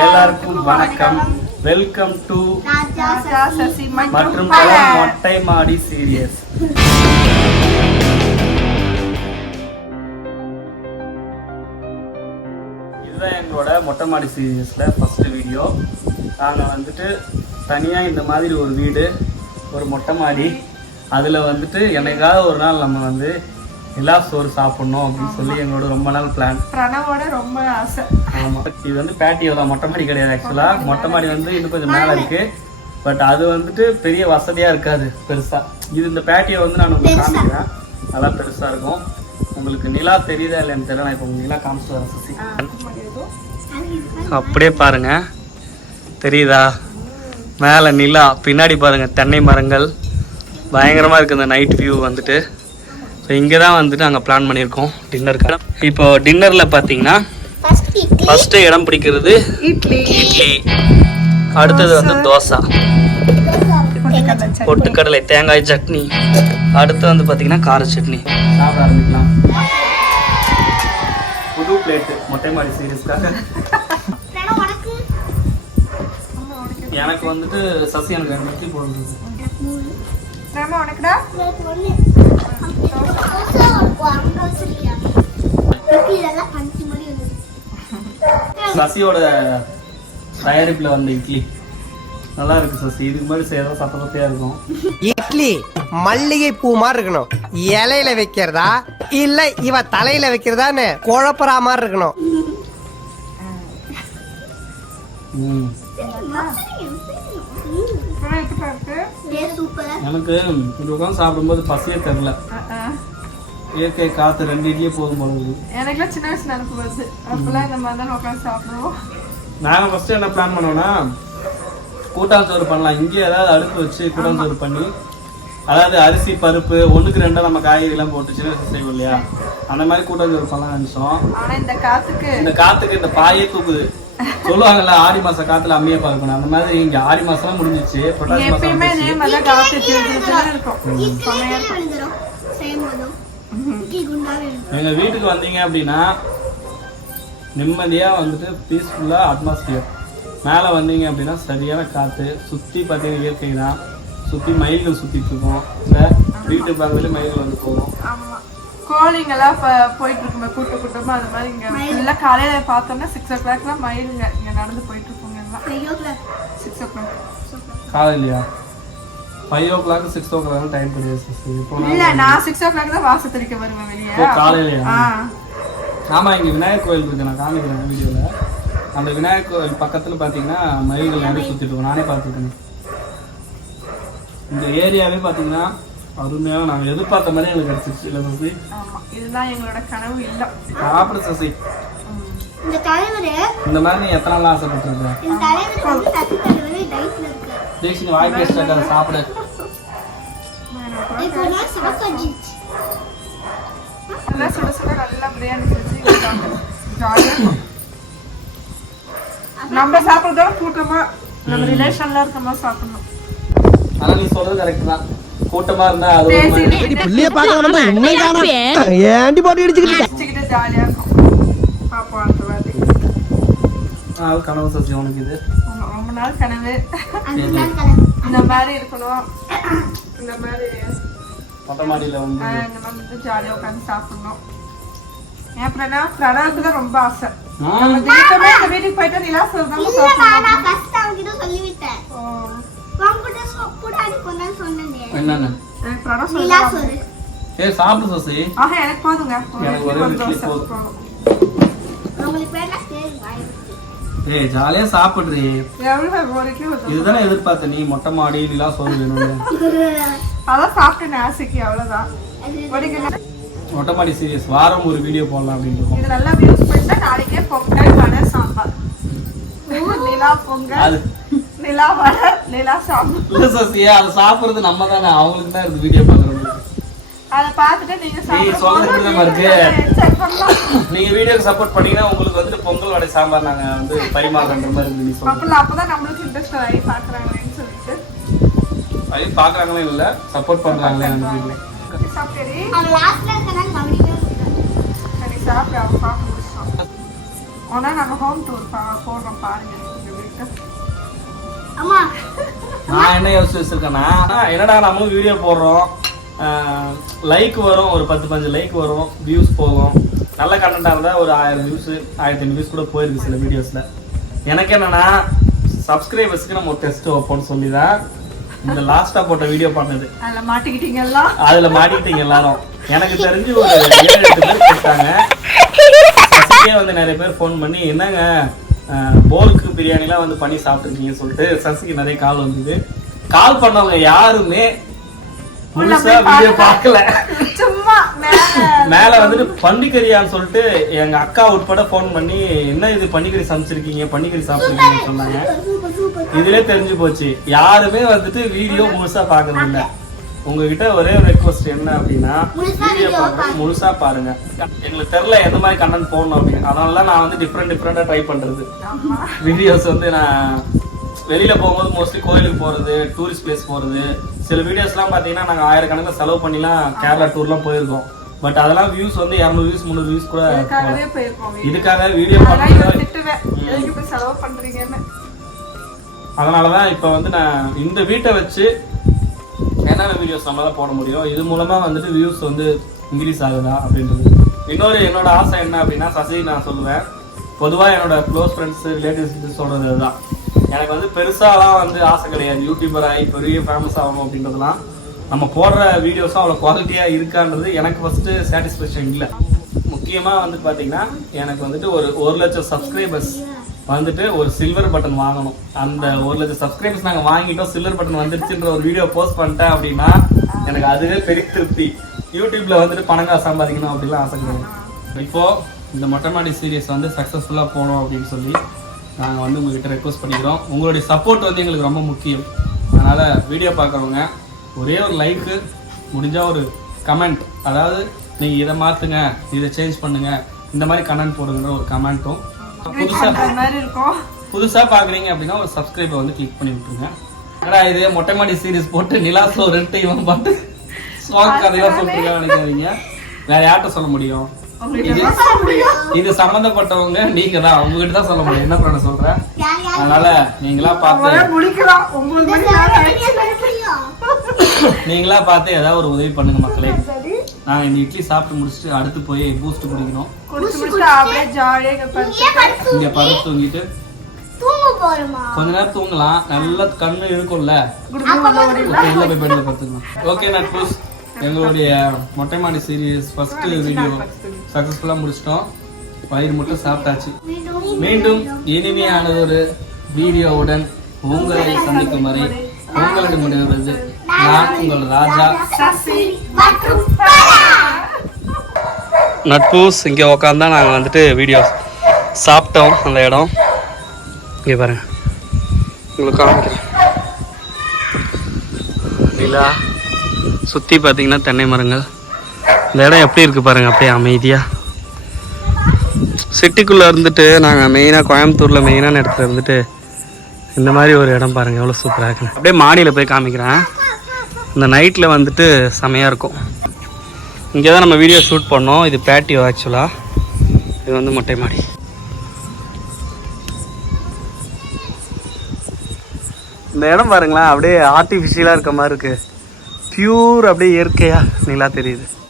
எல்லாருக்கும் வணக்கம். Welcome to மற்றும் மொட்டை மாடி சீரியஸ் இதுதான் எங்களோட மொட்டை மாடி சீரியஸில் ஃபர்ஸ்ட் வீடியோ நாங்கள் வந்துட்டு தனியாக இந்த மாதிரி ஒரு வீடு ஒரு மொட்டை மாடி அதில் வந்துட்டு என்னைக்காவது ஒரு நாள் நம்ம வந்து நிலா சோறு சாப்பிட்ணும் அப்படின்னு சொல்லி எங்களோட ரொம்ப நாள் பிளான் பிரணவோட ரொம்ப ஆசை. ஆமா. இது வந்து பேட்டியோ தான் மொட்டை மாடி கிடையாது ஆக்சுவலா மொட்டை மாடி வந்து இன்னும் கொஞ்சம் மேல இருக்கு. பட் அது வந்துட்டு பெரிய வசதியா இருக்காது பெருசா. இது இந்த பேட்டியோ வந்து நான் உங்களுக்கு காமிக்கிறேன். நல்லா பெருசா இருக்கும். உங்களுக்கு நிலா தெரியுதா இல்லைன்னு தெரியல. நான் இப்போ உங்களுக்கு நிலா காமிச்சிட்டு வரேன் சசி. அப்படியே பாருங்க. தெரியுதா? மேலே நிலா பின்னாடி பாருங்க தென்னை மரங்கள். பயங்கரமா இருக்கு இந்த நைட் வியூ வந்துட்டு. ஸோ இங்கே தான் வந்துட்டு நாங்கள் பிளான் பண்ணியிருக்கோம் டின்னருக்கு இப்போ டின்னரில் பார்த்தீங்கன்னா ஃபர்ஸ்ட் இடம் பிடிக்கிறது இட்லி. இட்லி. அடுத்தது வந்து தோசை. பொட்டுக்கடலை தேங்காய் சட்னி. அடுத்து வந்து பார்த்தீங்கன்னா கார சட்னி. சாப்பிட ஆரம்பிக்கலாம். புது பிளேட்டு மொட்டை மாடி சீரியஸ்க்காக எனக்கு வந்துட்டு சசி எனக்கு ரெண்டு இட்லி போடுறது நம்ம உனக்குடா சசியோட தயாரிப்பில் வந்த இட்லி. நல்லா இருக்கு சசி. இதுக்கு மாதிரி செய்யறதா சத்தப்பத்தியா இருக்கும். இட்லி மல்லிகை பூ மாதிரி இருக்கணும். இலையில வைக்கிறதா? இல்ல இவ தலையில வைக்கிறதான்னு குழப்பறா மாதிரி இருக்கணும். எனக்கு இது உட்காந்து சாப்பிடும்போது பசியே தெரில. இயற்கை காற்று ரெண்டு இட்லியே போதும் போல இருக்குது. எனக்குலாம் சின்ன வயசு நினப்பு வருது. அப்பெல்லாம் இந்த மாதிரி தான் உட்காந்து சாப்பிடுவோம். நாங்கள் ஃபஸ்ட்டு என்ன பிளான் பண்ணோம்னா கூட்டாஞ்சோறு பண்ணலாம். இங்கே ஏதாவது அடுப்பு வச்சு கூட்டாஞ்சோறு பண்ணி அதாவது அரிசி பருப்பு ஒன்றுக்கு ரெண்டாக நம்ம காய்கறிலாம் போட்டு சின்ன வயசு செய்வோம் இல்லையா? அந்த மாதிரி கூட்டாஞ்சோறு பண்ணலாம் நினச்சோம். ஆனா இந்த காத்துக்கு இந்த காத்துக்கு இந்த பாயே தூக்குது. சொல்லுவாங்கல்ல ஆடி மாசம் காத்துல அம்மியை பார்க்கணும். அந்த மாதிரி இங்க ஆடி மாசம் முடிஞ்சிச்சு. புரட்டாசி மாசம் எப்பயுமே இதே வந்துச்சு. மாதிரி தான் காத்து சிறு சிறு சிறுன்னு இருக்கும் செமையா இருக்கும் எங்க வீட்டுக்கு வந்தீங்க அப்படின்னா நிம்மதியா வந்துட்டு பீஸ்ஃபுல்லா அட்மாஸ்பியர் மேல வந்தீங்க அப்படின்னா சரியான காத்து சுத்தி பார்த்தீங்கன்னா இயற்கை தான் சுத்தி மயில்கள் சுத்திட்டு இருக்கோம். இல்ல வீட்டு பக்கத்துல மயில்கள் வந்து போகும். ஆமா. கோழிங்கெல்லாம் இப்போ போயிட்டு இருக்குமே கூட்ட கூட்டமா அது மாதிரி இங்க ஃபுல்லா காலையில பார்த்தோம்னா சிக்ஸ் ஓ கிளாக்லாம் மயிலுங்க. இங்க நடந்து போயிட்டு இருக்குங்க எல்லாம். Six o'clock காலையிலயா? Five o'clock six o'clock time கிடையாது. இப்போ இல்ல நான் சிக்ஸ் ஓ கிளாக் தான் வாசல் தெளிக்க வருவேன் வெளியே. காலையிலயா? ஆமா இங்க விநாயகர் கோயில் இருக்கு நான் காமிக்கிறேன் வீடியோல. அந்த விநாயகர் கோயில் பக்கத்துல பாத்தீங்கன்னா மயில்கள் நிறைய சுத்திட்டு இருக்கும் நானே பார்த்துருக்கேன். இந்த ஏரியாவே பாத்தீங்கன்னா அருமையாக நாங்கள் எதிர்பார்த்த மாதிரி எங்களுக்கு கிடைச்சிருச்சு. இல்லை சசி? இதுதான் எங்களோட கனவு இல்லம் சாப்பிடு சசி. இந்த தலைவரு இந்த மாதிரி நீ எத்தனை நாள் ஆசைப்பட்டிருக்க இப்போ நான் சாப்பிட்டுச்சு நல்லா சுட சுட நல்லா பிரியாணி செஞ்சு கொடுத்தாங்க. ஜாலியா இருக்கும். நம்ம சாப்பிட்றதோட கூட்டமா நம்ம ரிலேஷன்ல இருக்க மாதிரி சாப்பிடணும். ஆனா நீ சொல்றது கரெக்ட் தான். கூட்டமா இருந்தா அது புள்ளிய பார்க்க காணோம் ஏண்டி போட்டு இடிச்சுக்கிட்டு வச்சுக்கிட்டு ஜாலியா இருக்கும். பாப்போம் அடுத்த வாட்டி. ஆ, அது கனவு சசி உனக்கு இது. நாள் கனவு. இந்த மாதிரி இருக்கணும். இந்த மாதிரி மொட்டை மாடியில வந்து இந்த மாதிரி வந்து ஜாலியா உட்காந்து சாப்பிடணும். ஏன் பிரணா பிரணவுக்கு தான் ரொம்ப ஆசை. வீட்டுக்கு போயிட்டு நிலா சொல்றாங்க ஏ சாப்பிடு சசி. ஆஹா எனக்கு போதுங்க. எனக்கு ஒரே போதும். உங்களுக்கு வேணா ஏய் ஜாலியா சாப்பிடுறீ. இதுதானே எதிர்பார்த்த. நீ மொட்டை மாடி நிலா சோறு வேணும்னு. அதான் சாப்பிட்டேன் ஆசைக்கு அவ்வளவுதான். மொட்டை மாடி சீரியஸ் வாரம் ஒரு வீடியோ போடலாம் அப்படின்னு இது நல்லா வியூஸ் பண்ணிட்டா நாளைக்கே பொங்கல் வடை சாம்பார். நிலா பொங்கல் அது. நிலா வடை நிலா சாம்பார். சசியா அது சாப்பிடுறது நம்ம தானே. அவங்களுக்கு தான் இது வீடியோ பாக்குறவங்களுக்கு அதை பார்த்துட்டு நீங்க நீ சொல்றது இருக்கு? நீங்க வீடியோக்கு சப்போர்ட் பண்ணீங்கன்னா உங்களுக்கு வந்துட்டு பொங்கல் வடை சாம்பார் நாங்க வந்து பரிமாறன்ற மாதிரி இருக்கு நீ அப்பல அப்பதான் நம்மளுக்கு இன்ட்ரெஸ்ட் ஆகி பாக்குறாங்களேன்னு சொல்லிட்டு. அது பாக்குறாங்களே இல்ல. சப்போர்ட் பண்றாங்களே அந்த வீடியோ சாப்பிட்டேரி அவன் லாஸ்ட்ல இருக்கனால மாட்டான். சரி சாப்பிட்டு அவன் பார்க்க முடிச்சான் ஆனால் நாங்கள் ஹோம் டூர் போடுறோம் பாருங்க நான் என்ன யோசிச்சு வச்சிருக்கேன்னா என்னடா நம்மளும் வீடியோ போடுறோம்? லைக் வரும் ஒரு பத்து பஞ்சு லைக் வரும் வியூஸ் போகும். நல்ல கண்டென்ட்டாக இருந்தால் ஒரு ஆயிரம் வியூஸ் ஆயிரத்தி ஐநூறு வியூஸ் கூட போயிருக்கு சில வீடியோஸில் எனக்கு என்னன்னா சப்ஸ்கிரைபர்ஸ்க்கு நம்ம ஒரு டெஸ்ட் வைப்போம்னு சொல்லி தான் இந்த லாஸ்ட்டாக போட்ட வீடியோ பண்ணது. அதில் மாட்டிக்கிட்டீங்களா அதில் மாட்டிக்கிட்டீங்க எல்லாரும். எனக்கு தெரிஞ்சு ஒரு ஏழு எட்டு பேர் கேட்டாங்க சசிக்கே வந்து நிறைய பேர் ஃபோன் பண்ணி என்னங்க போலுக்கு பிரியாணிலாம் வந்து பண்ணி சாப்பிட்ருக்கீங்கன்னு சொல்லிட்டு சசிக்கு நிறைய கால் வந்தது. கால் பண்ணவங்க யாருமே முழுசா வீடியோ பார்க்கல. சும்மா மேலே. வந்துட்டு பன்னிக்கறியான்னு சொல்லிட்டு எங்க அக்கா உட்பட ஃபோன் பண்ணி என்ன இது பன்னிக்கறி சமைச்சிருக்கீங்க? பன்னிக்கறி சாப்பிட்ருக்கீங்கன்னு சொன்னாங்க. இதுலயே தெரிஞ்சு போச்சு. யாருமே வந்துட்டு வீடியோ முழுசா பாக்குறது இல்ல. உங்ககிட்ட ஒரே ரெக்வஸ்ட் என்ன அப்படின்னா வீடியோ பாருங்க. முழுசா பாருங்க. எங்களுக்கு தெரியல எந்த மாதிரி கண்டென்ட் போடணும் அப்படின்னு. அதனால நான் வந்து டிஃப்ரெண்ட் டிஃப்ரெண்டா ட்ரை பண்றது. வீடியோஸ் வந்து நான் வெளியில போகும்போது மோஸ்ட்லி கோயிலுக்கு போறது டூரிஸ்ட் பிளேஸ் போறது. சில வீடியோஸ்லாம் பாத்தீங்கன்னா நாங்க ஆயிரக்கணக்கில் செலவு பண்ணிலாம் கேரளா டூர்லாம் போயிருக்கோம். பட் அதெல்லாம் வியூஸ் வந்து இரநூறு வியூஸ் முந்நூறு வியூஸ் கூட. இதுக்காக வீடியோ அதான் பண்ணுறது இவன் திட்டுவேன் எதுக்கு போய் செலவு பண்றீங்கன்னு. அதனாலதான் இப்போ வந்து நான் இந்த வீட்டை வச்சு என்னென்ன வீடியோஸ் நம்மளால போட முடியும்? இது மூலமா வந்துட்டு வியூஸ் வந்து இன்க்ரீஸ் ஆகுதா அப்படின்றது. இன்னொரு என்னோட ஆசை என்ன அப்படின்னா சசி நான் சொல்லுவேன். பொதுவா என்னோட க்ளோஸ் ஃப்ரெண்ட்ஸ் ரிலேட்டிவ்ஸ் சொல்றது இதுதான் எனக்கு வந்து பெருசாலாம் வந்து ஆசை கிடையாது. யூடியூபர் ஆகி பெரிய ஃபேமஸ் ஆகணும் அப்படின்றதுலாம். நம்ம போடுற வீடியோஸும் அவ்வளோ குவாலிட்டியாக இருக்கான்றது எனக்கு ஃபஸ்ட்டு சாட்டிஸ்ஃபேக்ஷன் இல்லை. முக்கியமாக வந்து பார்த்தீங்கன்னா எனக்கு வந்துட்டு ஒரு ஒரு லட்சம் சப்ஸ்கிரைபர்ஸ் வந்துட்டு ஒரு சில்வர் பட்டன் வாங்கணும். அந்த ஒரு லட்சம் சப்ஸ்கிரைபர்ஸ் நாங்கள் வாங்கிட்டோம் சில்வர் பட்டன் வந்துருச்சுன்ற ஒரு வீடியோ போஸ்ட் பண்ணிட்டேன் அப்படின்னா எனக்கு அதுவே பெரிய திருப்தி. யூடியூப்பில் வந்துட்டு பணங்கா சம்பாதிக்கணும் அப்படிலாம் ஆசை கிடையாது இந்த மொட்டை மாடி சீரியஸ் வந்து சக்ஸஸ்ஃபுல்லாக போகணும் அப்படின்னு சொல்லி நாங்கள் வந்து உங்ககிட்ட ரெக்வஸ்ட் பண்ணிக்கிறோம். உங்களுடைய சப்போர்ட் வந்து எங்களுக்கு ரொம்ப முக்கியம். அதனால் வீடியோ பார்க்குறவங்க ஒரே ஒரு லைக்கு முடிஞ்சால் ஒரு கமெண்ட் அதாவது நீங்கள் இதை மாற்றுங்க இதை சேஞ்ச் பண்ணுங்க. இந்த மாதிரி கமெண்ட் போடுங்கிற ஒரு கமெண்ட்டும் புதுசாக அந்த மாதிரி இருக்கும். புதுசா பாக்குறீங்க அப்படின்னா ஒரு சப்ஸ்கிரைபை வந்து கிளிக் பண்ணி விட்டுருங்க. ஏன்னா இது மொட்டை மாடி சீரிஸ் போட்டு நிலாஸ்ல ஒரு ரெட்டை இவன் பார்த்து ஸ்வாக் கதையெல்லாம் சொல்லிட்டு நினைக்காதீங்க. வேற யார்கிட்ட சொல்ல முடியும்? இது சம்பந்தப்பட்டவங்க நீங்க தான் உங்ககிட்ட தான் சொல்ல முடியும். என்ன பண்ண சொல்றேன் அதனால நீங்களா பார்த்து நீங்களா பார்த்து ஏதாவது ஒரு உதவி பண்ணுங்க மக்களே. நாங்க இந்த இட்லி சாப்பிட்டு முடிச்சுட்டு அடுத்து போய் பூஸ்ட் குடிக்கணும். இங்க படுத்து தூங்கிட்டு. தூங்க போறோமா? கொஞ்ச நேரம் தூங்கலாம். நல்லா கண்ணு இருக்கும்ல. உள்ள ஓகே உள்ள போய் பெட்ல படுத்துக்கலாம். ஓகே நட்பூஸ் எங்களுடைய மொட்டை மாடி சீரிஸ் ஃபர்ஸ்ட் வீடியோ சக்சஸ்ஃபுல்லா முடிச்சிட்டோம். வயிறு மட்டும் சாப்பிட்டாச்சு. மீண்டும் இனிமையானதொரு வீடியோவுடன் உங்களை சந்திக்கும் வரை உங்களிடம் விடைபெறுவது நான் உங்கள் ராஜா. நட்பூஸ் இங்கே உட்காந்தா நாங்கள் வந்துட்டு வீடியோ சாப்பிட்டோம் அந்த இடம். இங்கே பாருங்க. உங்களுக்கு காமிக்கிறேன். நிலா சுற்றி பார்த்தீங்கன்னா தென்னை மரங்கள். இந்த இடம் எப்படி இருக்குது பாருங்கள் அப்படியே அமைதியாக சிட்டிக்குள்ளே இருந்துட்டு நாங்கள் மெயினாக கோயம்புத்தூரில் மெயினான இடத்துல இருந்துட்டு இந்த மாதிரி ஒரு இடம் பாருங்கள் எவ்வளோ சூப்பராக இருக்குன்னு அப்படியே மாடியில் போய் காமிக்கிறேன். இந்த நைட்டில் வந்துட்டு செமையாக இருக்கும். இங்கே தான் நம்ம வீடியோ ஷூட் பண்ணோம். இது பேட்டியோ ஆக்சுவலாக இது வந்து மொட்டை மாடி. இந்த இடம் பாருங்களேன் அப்படியே ஆர்டிஃபிஷியலாக இருக்க மாதிரி இருக்குது பியூர் அப்படியே இயற்கையாக நீங்களா தெரியுது.